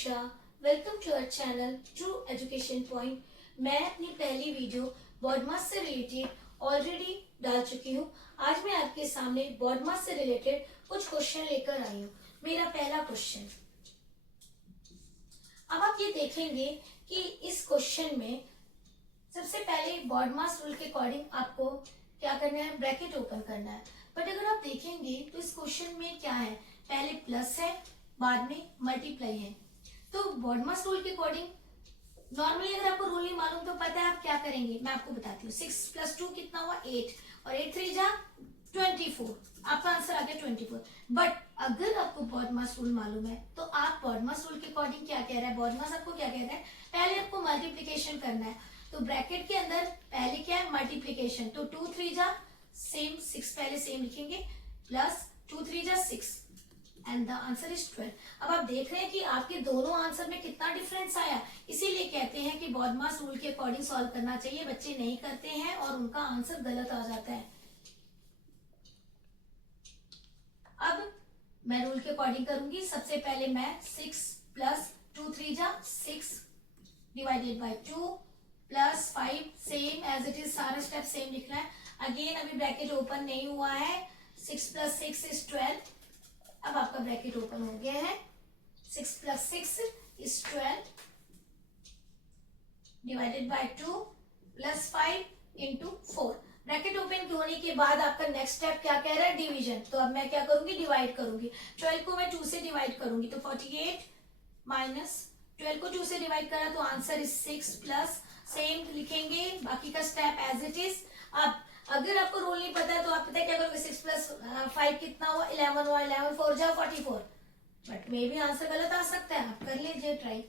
Usha. Welcome to our channel true education point. मैं अपनी पहली वीडियो बॉड मास से रिलेटेड ऑलरेडी डाल चुकी हूँ। आज मैं आपके सामने बॉड मास से रिलेटेड कुछ क्वेश्चन लेकर आई हूँ। मेरा पहला क्वेश्चन, अब आप ये देखेंगे कि इस क्वेश्चन में सबसे पहले बॉड मास रूल के अकॉर्डिंग आपको क्या करना है, ब्रैकेट ओपन करना है। बट अगर आप देखेंगे तो इस क्वेश्चन में क्या है, पहले प्लस है, बाद में मल्टीप्लाई है। तो बॉड मास रूल के अकॉर्डिंग नॉर्मली अगर आपको रूल नहीं मालूम तो पता है आप क्या करेंगे, मैं आपको बताती हूँ। 6 + 2 कितना हुआ, 8, और 8 3 जा 24, आपका आंसर आ गया 24। बट अगर आपको बॉड मास रूल मालूम है तो आप बॉड मास रूल के अकॉर्डिंग क्या कह रहा है, बॉड मास आपको क्या कह रहा है, पहले आपको मल्टीप्लीकेशन करना है। तो ब्रैकेट के अंदर पहले क्या है, मल्टीप्लीकेशन। तो 2 3 जा सेम, 6 पहले सेम लिखेंगे, प्लस 2 3 जा 6 एंड द आंसर इज 12। अब आप देख रहे हैं कि आपके दोनों आंसर में कितना डिफरेंस आया। इसीलिए कहते हैं कि बॉड मास रूल के अकॉर्डिंग सॉल्व करना चाहिए। बच्चे नहीं करते हैं और उनका आंसर गलत आ जाता है। अब मैं रूल के अकॉर्डिंग करूंगी। सबसे पहले मैं 6 + 2 3 जा 6 डिवाइडेड बाय 2 प्लस 5 सेम एज इट इज, सारा स्टेप सेम लिखना है। अगेन अभी ब्रैकेट ओपन नहीं हुआ है, 6 + 6 इज 12। अब आपका ब्रैकेट ओपन हो गया है, 6 + 6 इज 12 डिवाइडेड बाय 2 प्लस 5 इंटू 4। ब्रैकेट ओपन होने के बाद आपका नेक्स्ट स्टेप क्या कह रहा है, डिवीजन। तो अब मैं क्या करूंगी, डिवाइड करूंगी। 12 को मैं 2 से डिवाइड करूंगी तो 48 माइनस 12 को 2 से डिवाइड करा तो आंसर इज 6 प्लस सेम लिखेंगे, बाकी का स्टेप एज इट इज। अब अगर आपको रूल नहीं पता है तो आप पता है क्या करोगे, 6 + 5 कितना हुआ, 11 हुआ, 11 4 जा 44। बट मे भी आंसर गलत आ सकता है, आप कर लीजिए ट्राई।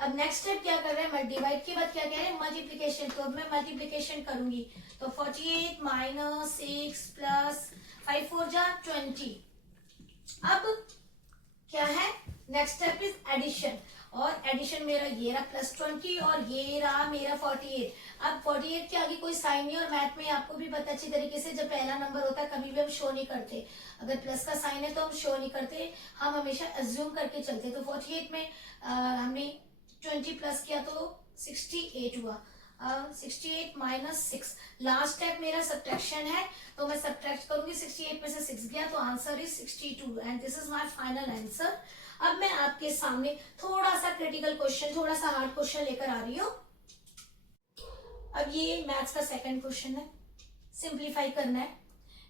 अब नेक्स्ट स्टेप क्या कर रहे हैं, डिवाइड के बाद क्या कह रहे हैं, मल्टीप्लीकेशन। तो अब मैं मल्टीप्लीकेशन करूंगी तो 48 माइनस 6 प्लस 5 4 जा 20। अब क्या है, नेक्स्ट स्टेप इज एडिशन। और एडिशन मेरा ये रहा +20 और ये रहा मेरा 48। अब 48 के आगे कोई साइन नहीं, और मैथ में आपको भी पता अच्छी तरीके से जब पहला नंबर होता है कभी भी हम शो नहीं करते। अगर प्लस का साइन है तो हम शो नहीं करते, हम हमेशा अज्यूम करके चलते। तो 48 में हमने 20 प्लस किया तो 68 हुआ। 68 माइनस 6, लास्ट स्टेप मेरा सब्ट्रैक्शन है तो मैं सब्ट्रैक्ट करूंगी। 68 में से 6 गया तो answer is 62 and this is my final answer. अब मैं आपके सामने थोड़ा सा क्रिटिकल क्वेश्चन, थोड़ा सा हार्ड क्वेश्चन लेकर आ रही हूँ। अब ये मैथ्स का सेकंड क्वेश्चन है, सिंप्लीफाई करना है।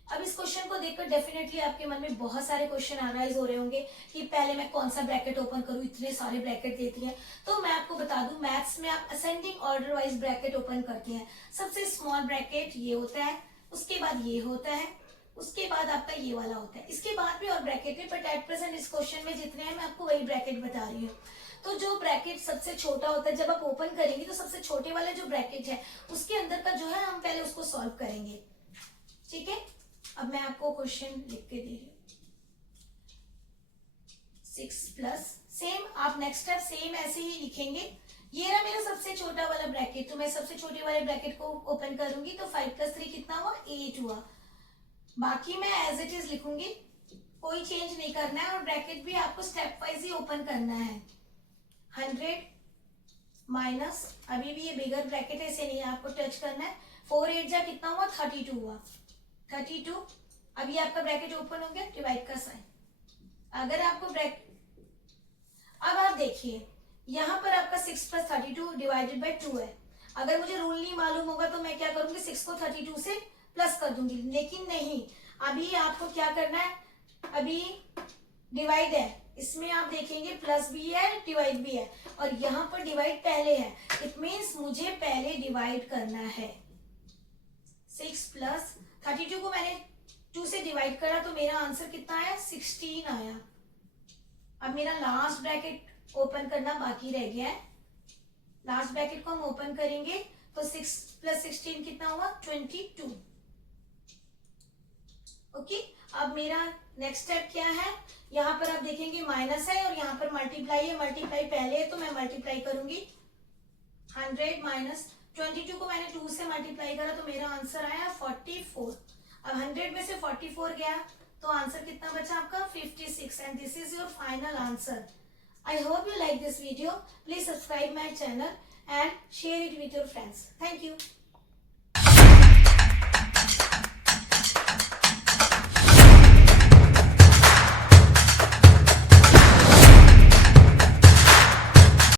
अब इस क्वेश्चन को देखकर डेफिनेटली आपके मन में बहुत सारे क्वेश्चन अराइज हो रहे होंगे कि पहले मैं कौन सा ब्रैकेट ओपन करूं, इतने सारे ब्रैकेट देती है। तो मैं आपको बता दूं, मैथ्स में आप ascending order wise bracket open करते हैं। सबसे स्मॉल ब्रैकेट ये होता है, उसके बाद ये होता है, उसके बाद आपका ये वाला होता है, इसके बाद भी और ब्रैकेट है। बट एट प्रेजेंट इस क्वेश्चन में जितने हैं मैं आपको वही ब्रैकेट बता रही हूँ। तो जो ब्रैकेट सबसे छोटा होता है, जब आप ओपन करेंगे तो सबसे छोटे वाले जो ब्रैकेट है उसके अंदर का जो है हम पहले उसको सॉल्व करेंगे। ठीक है, अब मैं आपको क्वेश्चन लिख के दे रही हूँ। 6 प्लस सेम, आप नेक्स्ट स्टेप सेम ऐसे ही लिखेंगे। ये रहा मेरा सबसे छोटा वाला ब्रैकेट, तो मैं सबसे छोटे वाले ब्रैकेट को ओपन करूंगी तो 5 + 3 कितना हुआ, 8 हुआ। बाकी मैं एज इट इज लिखूंगी, कोई चेंज नहीं करना है। और ब्रैकेट भी आपको स्टेप वाइज ही ओपन करना है। 100 माइनस, अभी भी ये बिगर ब्रैकेट है इसे नहीं आपको टच करना है। 4 8 जा कितना हुआ, 32 हुआ, 32। अभी आपका ब्रैकेट ओपन हो गया, डिवाइड का साइन। अगर आपको ब्रैकेट, अब आप देखिए यहाँ पर आपका 6 + 32 डिवाइडेड बाय 2 है। अगर मुझे रूल नहीं मालूम होगा तो मैं क्या करूंगी, 6 को 32 से प्लस कर दूंगी। लेकिन नहीं, अभी आपको क्या करना है, अभी डिवाइड है, इसमें आप देखेंगे प्लस भी है डिवाइड भी है, और यहाँ पर डिवाइड पहले है। इट मीन्स मुझे पहले डिवाइड करना है। 6 + 32 को मैंने 2 से डिवाइड करा तो मेरा आंसर कितना आया, 16 आया। अब मेरा लास्ट ब्रैकेट ओपन करना बाकी रह गया है। लास्ट ब्रैकेट को हम ओपन करेंगे तो 6 + 16 कितना हुआ, 22। ओके, अब मेरा नेक्स्ट स्टेप क्या है, यहाँ पर आप देखेंगे माइनस है और यहाँ पर मल्टीप्लाई है। मल्टीप्लाई पहले है तो मैं मल्टीप्लाई करूंगी। 100 माइनस 22 को मैंने 2 से मल्टीप्लाई करा तो मेरा आंसर आया 44। अब 100 में से 44 गया तो आंसर कितना बचा आपका, 56 and this is your final answer. I hope you like this video. Please subscribe my channel and share it with your friends. Thank you.